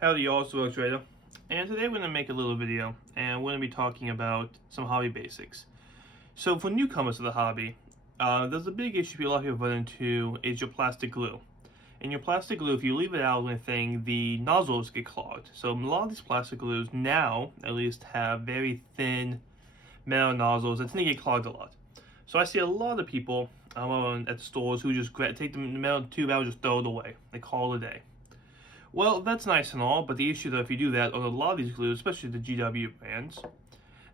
Howdy y'all, it's the Trader, and today we're going to make a little video and we're going to be talking about some hobby basics. So for newcomers to the hobby, there's a big issue a lot of people run into is your plastic glue. And your plastic glue, if you leave it out or anything, the nozzles get clogged. So a lot of these plastic glues now at least have very thin metal nozzles that tend to get clogged a lot. So I see a lot of people at stores who just take the metal tube out and just throw it away. They call it a day. Well, that's nice and all, but the issue though, if you do that on a lot of these glues, especially the GW brands,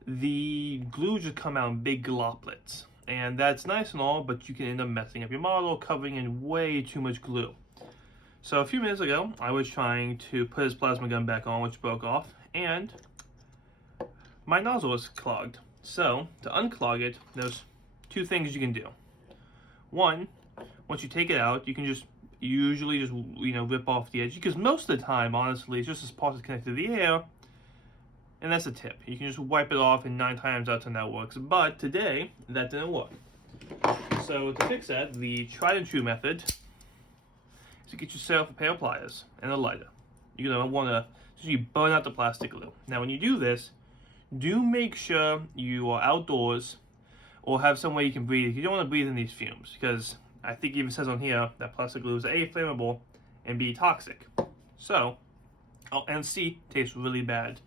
the glue just come out in big gloplets. And that's nice and all, but you can end up messing up your model, covering in way too much glue. So a few minutes ago, I was trying to put his plasma gun back on, which broke off, and my nozzle was clogged. So to unclog it, there's two things you can do. One, once you take it out, you can usually just rip off the edge, because most of the time honestly it's just this part that's connected to the air, and that's a tip. You can just wipe it off and 9 times out of 10 that works, but today that didn't work. So to fix that, the tried and true method is to get yourself a pair of pliers and a lighter. You're going to want to burn out the plastic glue. Now when you do this, do make sure you are outdoors or have some way you can breathe. You don't want to breathe in these fumes, because I think it even says on here that plastic glue is A, flammable, and B, toxic. So, and C, tastes really bad.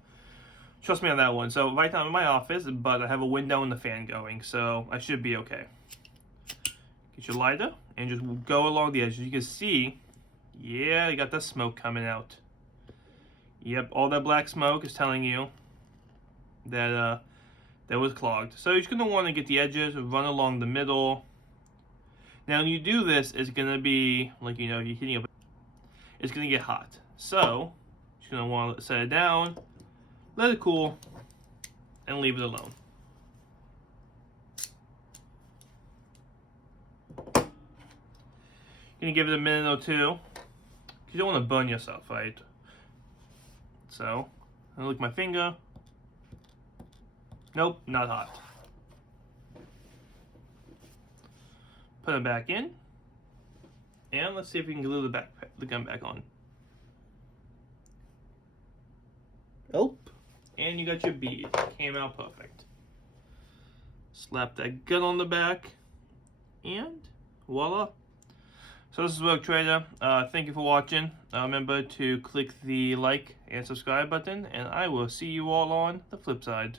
Trust me on that one. So right now I'm in my office, but I have a window and the fan going, so I should be okay. Get your lighter and just go along the edge. You can see, yeah, you got the smoke coming out. Yep, all that black smoke is telling you that that was clogged. So you're just going to want to get the edges, run along the middle. Now when you do this, it's going to be like, you're heating up, it's going to get hot. So you're going to want to set it down, let it cool, and leave it alone. You're going to give it a minute or two, because you don't want to burn yourself, right? So, I look at my finger. Nope, not hot. Put it back in, and let's see if we can glue the gun back on. Oh, and you got your bead. Came out perfect. Slap that gun on the back, and voila. So this is Rogue Trader. Thank you for watching. Remember to click the like and subscribe button, and I will see you all on the flip side.